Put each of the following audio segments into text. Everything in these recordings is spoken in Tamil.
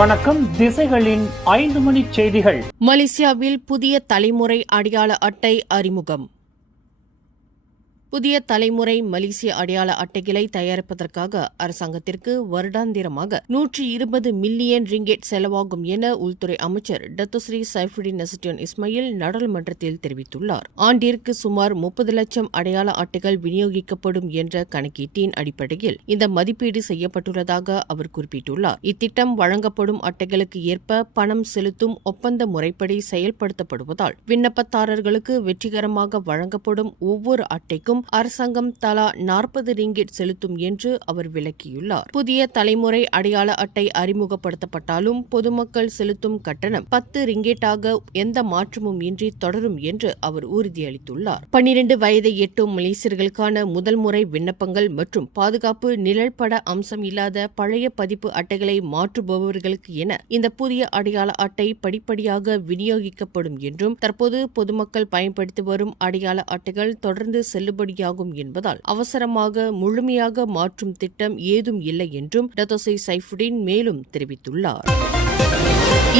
வணக்கம். திசைகளின் 5 மணி செய்திகள். மலேசியாவில் புதிய தலைமுறை அடையாள அட்டை அறிமுகம். புதிய தலைமுறை மலேசிய அடையாள அட்டைகளை தயாரிப்பதற்காக அரசாங்கத்திற்கு வருடாந்திரமாக 120 மில்லியன் ரிங்கெட் செலவாகும் என உள்துறை அமைச்சர் டத்தோஸ்ரீ சைஃபுடின் நசுட்டியோன் இஸ்மாயில் நாடாளுமன்றத்தில் தெரிவித்துள்ளார். ஆண்டிற்கு சுமார் 30 லட்சம் அடையாள அட்டைகள் விநியோகிக்கப்படும் என்ற கணக்கீட்டின் அடிப்படையில் இந்த மதிப்பீடு செய்யப்பட்டுள்ளதாக அவர் குறிப்பிட்டுள்ளார். இத்திட்டம் வழங்கப்படும் அட்டைகளுக்கு ஏற்ப பணம் செலுத்தும் ஒப்பந்த முறைப்படி செயல்படுத்தப்படுவதால் விண்ணப்பதாரர்களுக்கு வெற்றிகரமாக வழங்கப்படும் ஒவ்வொரு அட்டைக்கும் அரசாங்கம் தலா 40 ரிங்கிட் செலுத்தும் என்று அவர் விளக்கியுள்ளார். புதிய தலைமுறை அடையாள அட்டை அறிமுகப்படுத்தப்பட்டாலும் பொதுமக்கள் செலுத்தும் கட்டணம் 10 ரிங்கெட்டாக எந்த மாற்றமும் இன்றி தொடரும் என்று அவர் உறுதியளித்துள்ளார். 12 வயதை எட்டும் மலேசியர்களுக்கான முதல் முறை விண்ணப்பங்கள் மற்றும் பாதுகாப்பு நிழல்பட அம்சம் இல்லாத பழைய பதிப்பு அட்டைகளை மாற்றுபவர்களுக்கு என இந்த புதிய அடையாள அட்டை படிப்படியாக விநியோகிக்கப்படும் என்றும் தற்போது பொதுமக்கள் பயன்படுத்தி வரும் அடையாள அட்டைகள் தொடர்ந்து செல்லுபடியாகும் என்பதால் அவசரமாக முழுமையாக மாற்றும் திட்டம் ஏதும் இல்லை என்றும் டத்தோஸ்ரீ சைஃபுடின் மேலும் தெரிவித்துள்ளார்.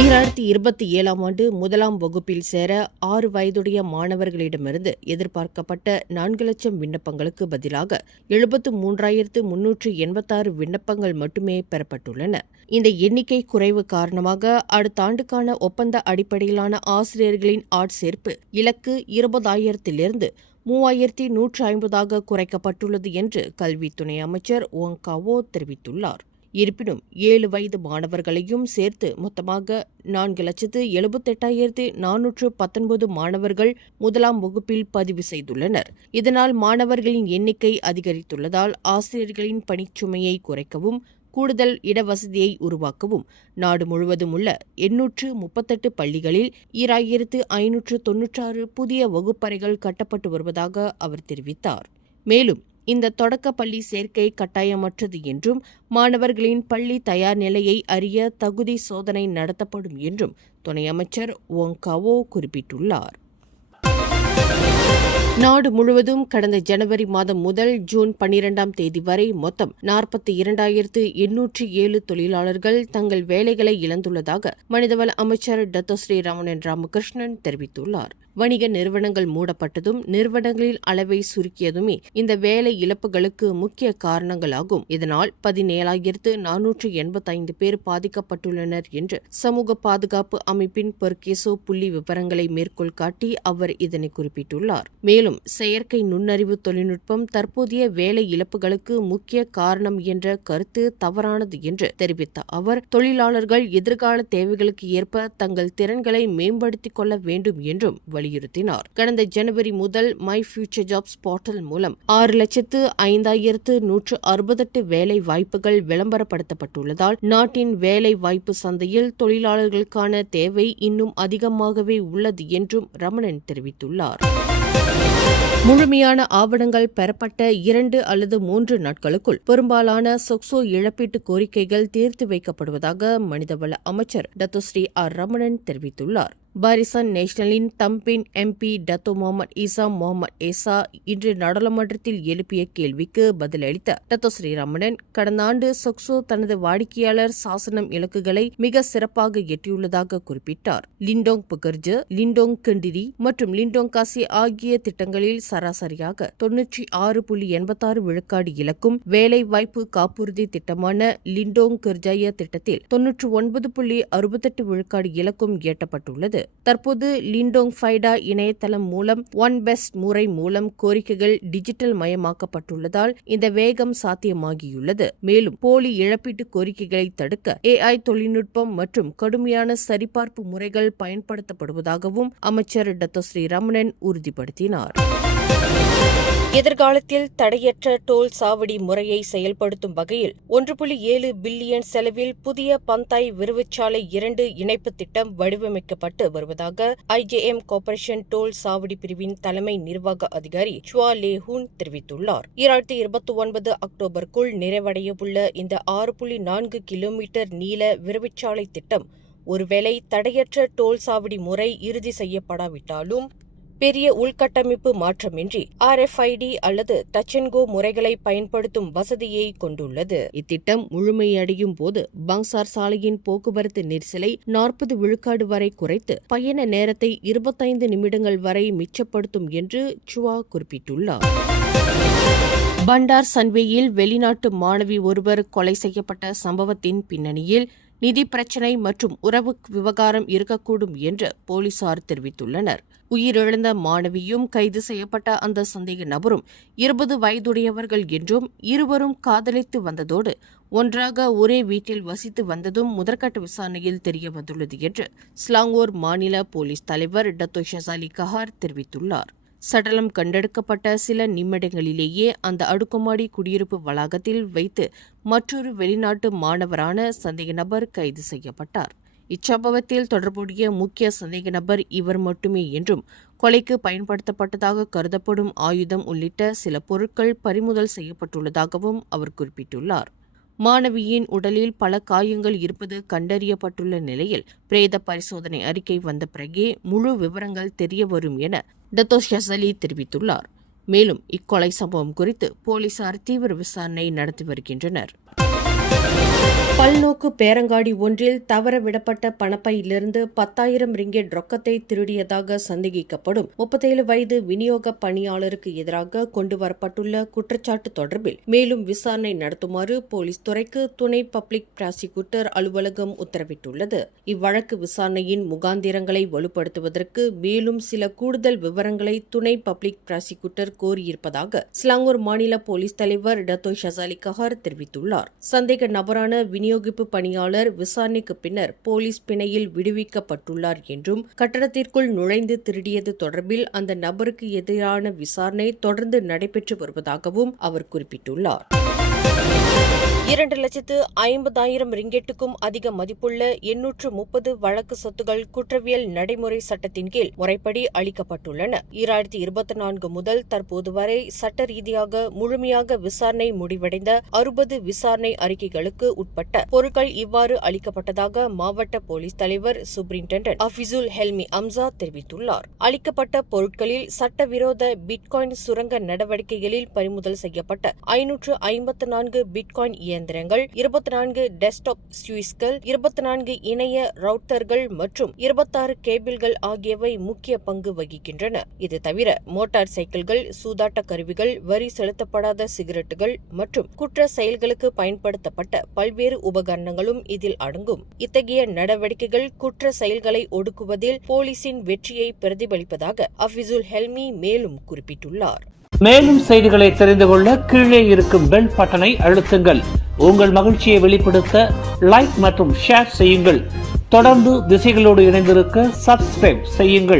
2027 ஆண்டு 1ஆம் வகுப்பில் சேர 6 வயதுடைய மாணவர்களிடமிருந்து எதிர்பார்க்கப்பட்ட 4 லட்சம் விண்ணப்பங்களுக்கு பதிலாக 73,386 விண்ணப்பங்கள் மட்டுமே பெறப்பட்டுள்ளன. இந்த எண்ணிக்கை குறைவு காரணமாக அடுத்த ஆண்டுக்கான ஒப்பந்த அடிப்படையிலான ஆசிரியர்களின் ஆட்சேர்ப்பு இலக்கு 20,000 3,150 குறைக்கப்பட்டுள்ளது என்று கல்வி துணை அமைச்சர் ஓங் காவோ தெரிவித்துள்ளார். இருப்பினும் 7 வயது மாணவர்களையும் சேர்த்து மொத்தமாக 4,78,419 மாணவர்கள் 1ஆம் வகுப்பில் பதிவு செய்துள்ளனர். இதனால் மாணவர்களின் எண்ணிக்கை அதிகரித்துள்ளதால் ஆசிரியர்களின் பணிச்சுமையை குறைக்கவும் கூடுதல் இடவசதியை உருவாக்கவும் நாடு முழுவதும் உள்ள 838 பள்ளிகளில் 2,596 புதிய வகுப்பறைகள் கட்டப்பட்டு வருவதாக அவர் தெரிவித்தார். மேலும் இந்த தொடக்க பள்ளி சேர்க்கை கட்டாயமற்றது என்றும் மாணவர்களின் பள்ளி தயார் நிலையை அறிய தகுதி சோதனை நடத்தப்படும் என்றும் துணை அமைச்சர் ஓங் காவோ குறிப்பிட்டுள்ளார். நாடு முழுவதும் கடந்த ஜனவரி மாதம் முதல் ஜூன் 12ஆம் தேதி வரை மொத்தம் 42,807 தொழிலாளர்கள் தங்கள் வேலைகளை இழந்துள்ளதாக மனிதவள அமைச்சர் டத்தோஸ்ரீ ரமணன் ராமகிருஷ்ணன் தெரிவித்துள்ளார். வணிக நிறுவனங்கள் மூடப்பட்டதும் நிறுவனங்களின் அளவை சுருக்கியதுமே இந்த வேலை இழப்புகளுக்கு முக்கிய காரணங்களாகும். இதனால் 17,485 பேர் பாதிக்கப்பட்டுள்ளனர் என்று சமூக பாதுகாப்பு அமைப்பின் பெர்கேசோ புள்ளி விவரங்களை மேற்கோள் காட்டி அவர் இதனை குறிப்பிட்டுள்ளார். மேலும் செயற்கை நுண்ணறிவு தொழில்நுட்பம் தற்போதைய வேலை இழப்புகளுக்கு முக்கிய காரணம் என்ற கருத்து தவறானது என்று தெரிவித்த அவர் தொழிலாளர்கள் எதிர்கால தேவைகளுக்கு ஏற்ப தங்கள் திறன்களை மேம்படுத்திக் கொள்ள வேண்டும் என்றும் வலியுறுத்தினார். கடந்த ஜனவரி முதல் மை ஃபியூச்சர் ஜாப்ஸ் போர்ட்டல் மூலம் 6,05,168 வேலை வாய்ப்புகள் விளம்பரப்படுத்தப்பட்டுள்ளதால் நாட்டின் வேலை வாய்ப்பு சந்தையில் தொழிலாளர்களுக்கான தேவை இன்னும் அதிகமாகவே உள்ளது என்றும் ரமணன் தெரிவித்துள்ளார். முழுமையான ஆவணங்கள் பெறப்பட்ட 2 அல்லது 3 நாட்களுக்குள் பெரும்பாலான சொக்சோ இழப்பீட்டு கோரிக்கைகள் தீர்த்து வைக்கப்படுவதாக மனிதவள அமைச்சர் டத்தோஸ்ரீ ஆர் ரமணன் தெரிவித்துள்ளார். பாரிசான் நேஷனலின் தம்பின் எம்பி டத்தோ முகமது ஈசா முகமது ஏசா இன்று நாடாளுமன்றத்தில் எழுப்பிய கேள்விக்கு பதிலளித்த டத்தோஸ்ரீ ரமணன் கடந்த ஆண்டு சொக்சோ தனது வாடிக்கையாளர் சாசனம் இலக்குகளை மிக சிறப்பாக எட்டியுள்ளதாக குறிப்பிட்டார். லிண்டோங் புகர்ஜு, லிண்டோங் கிண்டிரி மற்றும் லிண்டோங் காசி ஆகிய திட்டங்களில் சராசரியாக 96.86 விழுக்காடு இலக்கும் வேலை வாய்ப்பு காப்புறுதி திட்டமான லிண்டோங் கிர்ஜாய திட்டத்தில் 99.68 விழுக்காடு இலக்கும் எட்டப்பட்டுள்ளது. தற்போது லிண்டோங் ஃபைடா இணையதளம் மூலம் ஒன் பெஸ்ட் முறை மூலம் கோரிக்கைகள் டிஜிட்டல் மயமாக்கப்பட்டுள்ளதால் இந்த வேகம் சாத்தியமாகியுள்ளது. மேலும் போலி இழப்பீட்டு கோரிக்கைகளை தடுக்க AI தொழில்நுட்பம் மற்றும் கடுமையான சரிபார்ப்பு முறைகள் பயன்படுத்தப்படுவதாகவும் அமைச்சர் டத்தோஸ்ரீ ரமணன் உறுதிப்படுத்தினார். எதிர்காலத்தில் தடையற்ற டோல் சாவடி முறையை செயல்படுத்தும் வகையில் 1.7 பில்லியன் செலவில் புதிய பந்தாய் விரைவுச்சாலை 2 இணைப்பு திட்டம் வடிவமைக்கப்பட்டு வருவதாக IJM கார்ப்பரேஷன் டோல் சாவடி பிரிவின் தலைமை நிர்வாக அதிகாரி சுவா லே ஹூன் தெரிவித்துள்ளார். 2029 அக்டோபருக்குள் நிறைவடையவுள்ள இந்த 6.4 கிலோமீட்டர் நீள விரைவுச்சாலை திட்டம் ஒருவேளை தடையற்ற டோல் சாவடி முறை இறுதி செய்யப்படாவிட்டாலும் பெரிய உள்கட்டமைப்பு மாற்றமின்றி RFID அல்லது டச் அண்ட் கோ முறைகளை பயன்படுத்தும் வசதியை கொண்டுள்ளது. இத்திட்டம் முழுமையடையும் போது பங்சார் சாலையின் போக்குவரத்து நெரிசலை 40 விழுக்காடு வரை குறைத்து பயண நேரத்தை 25 நிமிடங்கள் வரை மிச்சப்படுத்தும் என்று சுவா குறிப்பிட்டுள்ளார். பண்டார் சன்வேயில் வெளிநாட்டு மாணவி ஒருவர் கொலை செய்யப்பட்ட சம்பவத்தின் பின்னணியில் நிதி பிரச்சினை மற்றும் உறவு விவகாரம் இருக்கக்கூடும் என்று போலீசார் தெரிவித்துள்ளனர். உயிரிழந்த மாணவியும் கைது செய்யப்பட்ட அந்த சந்தேக நபரும் 20 வயதுடையவர்கள் என்றும் இருவரும் காதலித்து வந்ததோடு ஒன்றாக ஒரே வீட்டில் வசித்து வந்ததும் முதற்கட்ட விசாரணையில் தெரியவந்துள்ளது என்று ஸ்லாங்கூர் மாநில போலீஸ் தலைவர் டத்தோ ஷசாலி கஹார் தெரிவித்துள்ளார். சடலம் கண்டெடுக்கப்பட்ட சில நிமிடங்களிலேயே அந்த அடுக்குமாடி குடியிருப்பு வளாகத்தில் வைத்து மற்றொரு வெளிநாட்டு மாணவரான சந்தேக நபர் கைது செய்யப்பட்டார். இச்சம்பவத்தில் தொடர்புடைய முக்கிய சந்தேக நபர் இவர் மட்டுமே என்றும் கொலைக்கு பயன்படுத்தப்பட்டதாக கருதப்படும் ஆயுதம் உள்ளிட்ட சில பொருட்கள் பறிமுதல் செய்யப்பட்டுள்ளதாகவும் அவர் குறிப்பிட்டுள்ளார். மாணவியின் உடலில் பல காயங்கள் இருப்பது கண்டறியப்பட்டுள்ள நிலையில் பிரேத பரிசோதனை அறிக்கை வந்த பிறகே முழு விவரங்கள் தெரியவரும் என டத்தோ ஷசலி தெரிவித்துள்ளார். மேலும் இக்கொலை சம்பவம் குறித்து போலீசார் தீவிர விசாரணை நடத்தி வருகின்றனர். பல்நோக்கு பேரங்காடி ஒன்றில் தவறவிடப்பட்ட பணப்பையிலிருந்து 10,000 ரிங்கெட் ரொக்கத்தை திருடியதாக சந்தேகிக்கப்படும் 37 வயது விநியோக பணியாளருக்கு எதிராக கொண்டுவரப்பட்டுள்ள குற்றச்சாட்டு தொடர்பில் மேலும் விசாரணை நடத்துமாறு போலீஸ் துறைக்கு துணை பப்ளிக் பிராசிக்யூட்டர் அலுவலகம் உத்தரவிட்டுள்ளது. இவ்வழக்கு விசாரணையின் முகாந்திரங்களை வலுப்படுத்துவதற்கு மேலும் சில கூடுதல் விவரங்களை துணை பப்ளிக் பிராசிக்யூட்டர் கோரியிருப்பதாக ஸ்லாங்கூர் மாநில போலீஸ் தலைவர் டத்தோ ஷசாலி கஹார் தெரிவித்துள்ளார். சந்தேக நபரான விநியோகிப்பு பணியாளர் விசாரணைக்கு பின்னர் போலீஸ் பிணையில் விடுவிக்கப்பட்டுள்ளார் என்றும் கட்டடத்திற்குள் நுழைந்து திருடியது தொடர்பில் அந்த நபருக்கு எதிரான விசாரணை தொடர்ந்து நடைபெற்று வருவதாகவும் அவர் குறிப்பிட்டுள்ளார். 2,50,000 ரிங்கெட்டுக்கும் அதிக மதிப்புள்ள 830 வழக்கு சொத்துகள் குற்றவியல் நடைமுறை சட்டத்தின் கீழ் முறைப்படி அளிக்கப்பட்டுள்ளன. 2024 முதல் தற்போது வரை சட்ட ரீதியாக முழுமையாக விசாரணை முடிவடைந்த 60 விசாரணை அறிக்கைகளுக்கு உட்பட்ட பொருட்கள் இவ்வாறு அளிக்கப்பட்டதாக மாவட்ட போலீஸ் தலைவர் சூப்பரிண்டென்டென்ட் ஹஃபிசுல் ஹெல்மி அம்சா தெரிவித்துள்ளார். அளிக்கப்பட்ட பொருட்களில் சட்டவிரோத பிட்காயின் சுரங்க நடவடிக்கைகளில் பறிமுதல் செய்யப்பட்ட 554 பிட்காயின் இயந்திரங்கள், 24 டெஸ்க்டாப் சுவிட்ச்கள், 24 இணைய ரவுட்டர்கள் மற்றும் 26 கேபிள்கள் ஆகியவை முக்கிய பங்கு வகிக்கின்றன. இது தவிர மோட்டார் சைக்கிள்கள், சூதாட்ட கருவிகள், வரி செலுத்தப்படாத சிகரெட்டுகள் மற்றும் குற்ற செயல்களுக்கு பயன்படுத்தப்பட்ட பல்வேறு உபகரணங்களும் இதில் அடங்கும். இத்தகைய நடவடிக்கைகள் குற்ற செயல்களை ஒடுக்குவதில் போலீசின் வெற்றியை பிரதிபலிப்பதாக ஹஃபிசுல் ஹெல்மி மேலும் குறிப்பிட்டுள்ளார். மேலும் செய்திகளை தெரிந்து கொள்ள கீழே இருக்கும் பெல் பட்டனை அழுத்துங்கள். உங்கள் மகிழ்ச்சியை வெளிப்படுத்த லைக் மற்றும் ஷேர் செய்யுங்கள். தொடர்ந்து திசைகளோடு இணைந்திருக்க சப்ஸ்கிரைப் செய்யுங்கள்.